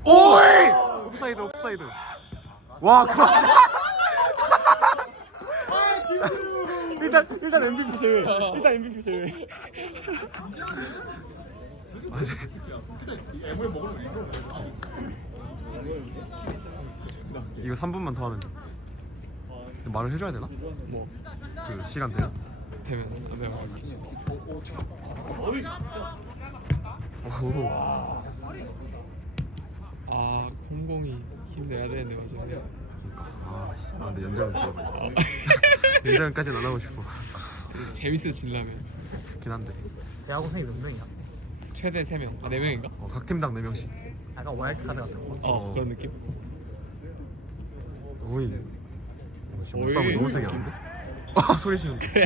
오이! 옵사이드. 와, 그거. 일단 MVP 제외. 맞아. 이거 3분만 더 하면 돼. 말을 해줘야 되나? 뭐 그 시간 되면? 오. 아 콩공이 힘내야 되네 어제. 그러니까 근데 연장은 길어. 연장까지는 안 하고 싶어. 재밌어지려면 긴 한데. 대학원생이 몇 명이야? 최대 3명. 아 4명인가? 각 팀당 4명씩. 약간 와일드 카드 같은 거. 그런 느낌. 오이. 지금 오이. 몸싸움이 너무 세게 하는데? 소리 지르는데.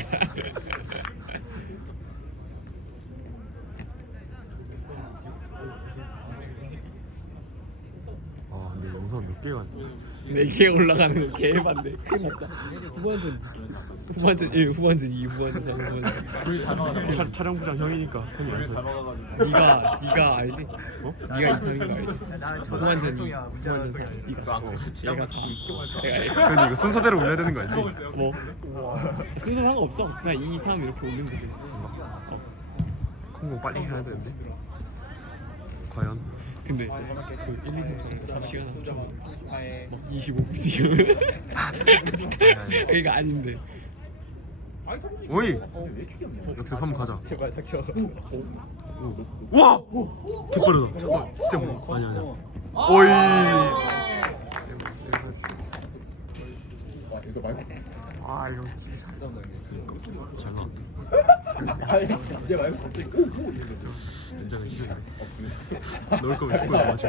근데 영상 몇 개가 4개 올라가는 거 개반대. 큰일 났다. 후반전 1, 후반전 2, 후반전 3, 후반전. 촬영부장 형이니까 형이 알아서. 네가 알지? 네가 이상인 거 알지? 나는 후반전 2, 쪽이야. 후반전 3. 네가 4. 내가 1. 근데 이거 순서대로 올려야 되는 거 알지? 뭐? 순서 상관없어. 그냥 2, 3 이렇게 올리면 되지. 콩공 빨리 해야 되는데. 과연? 근데 그 1, 2, 3, 4를 4시간 합쳐 막 25분 지금. 그러니까 아닌데. 오이! 역습 한번 가자. 제발 닥쳐. 와! 개빠르다. 잠깐 진짜 뭐 아니야. 오이! 아 이거 진짜 잘 나왔다. 연장은 싫은데. 넣을 거면 축구에 넣어줘.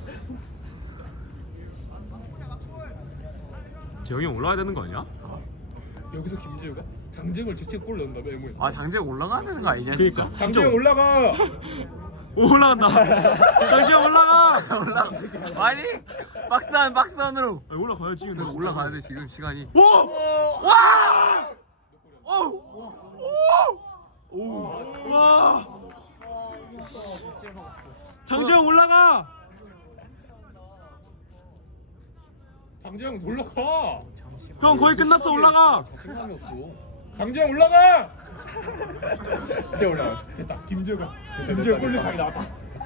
재영이 형 올라와야 되는 거 아니야? 여기서 김재우가 장재영을 제치고 골 넣는다며 앵무에. 아 장재영 올라가야 되는 거 아니냐 그니까. 진짜? 장재영 올라가. 오, 올라간다. 장재영 올라가. 아니 박스 안으로 아니, 올라가야지. 근데 진짜. 올라가야 돼 지금 시간이. 오! 와! 오! 오! 오! 와! 장재영 올라가. 장재영 올라가. 형 거의 끝났어. 올라가. 장재영 올라가. 진짜 올라가. 됐다. 김재우가. 김재우 골로 잘 나왔다.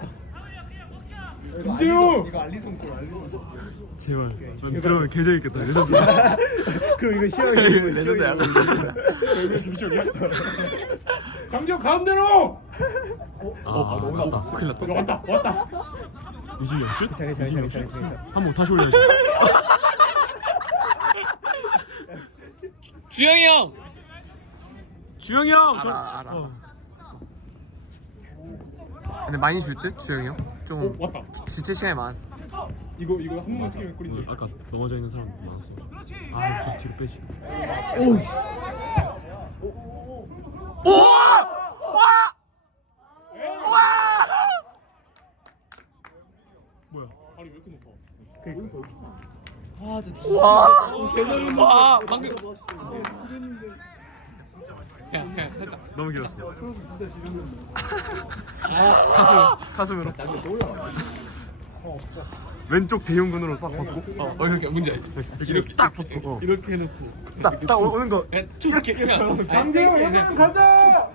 김재우. 이거 알리송 골. 제발. 들어오면 개 재밌겠다. 레전드. 이거 시험이 레전드야. 장재영 가운데로. 너무 났다. 큰일 났다. 왔다. 이진영 슛? 이진영 슛? 한번 다시 올려야지. 주영이 형. 주영이 형! 알아. 근데 많이 줄 듯? 주영이 형? 좀 왔다. 주체 시간이 많았어. 이거 한 번만 찍으면 골인데. 아까 넘어져 있는 사람 많았어. 아, 뒤로 빼지. 오. 오! 와! 와! 뭐야? 아니 왜 이렇게 높아? 와. 방금. 그냥 살짝. 너무 길었어. 가슴으로. 왼쪽 대흉근으로 딱 받고. 이렇게 문제. 이렇게 딱 받고. 이렇게 해놓고. 딱 오는 거. 이렇게 그냥. 장재영 가자.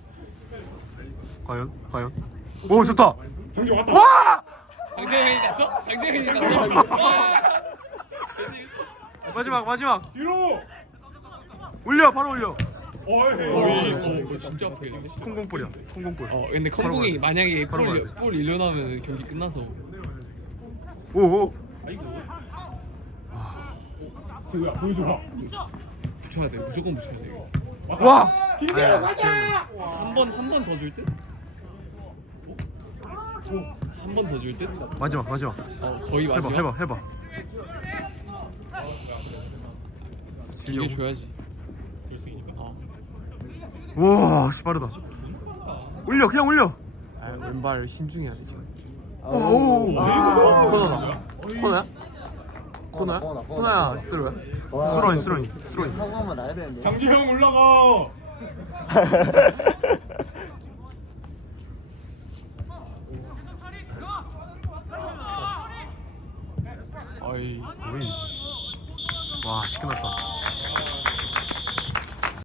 과연. 오, 좋다. 장재영 왔다. 와! 장재영이 났어? 장재영이 났어? 마지막. 뒤로. 올려, 바로 올려. 어이. 진짜 아프게 생겼어. 콩공볼이야. 콩공볼. 근데 콩공이 만약에 바로 가야 돼. 볼 일려나면 경기 끝나서. 오. 야 보여줘봐. 붙여야 돼. 무조건 붙여야 돼. 이거. 와! 김재영 가자. 한 번 더 줄 듯? 한 번 더 줄 듯? 마지막. 거의 마지막. 해봐. 이게 줘야지. 와, 씨 빠르다. 그냥 올려. 왼발 신중해야 돼 지금. 오. 코너야? 스루야? 스로인. 사고하면 나야 되는데. 장재영 올라가. 어이. 어이. 와 시끄럽다.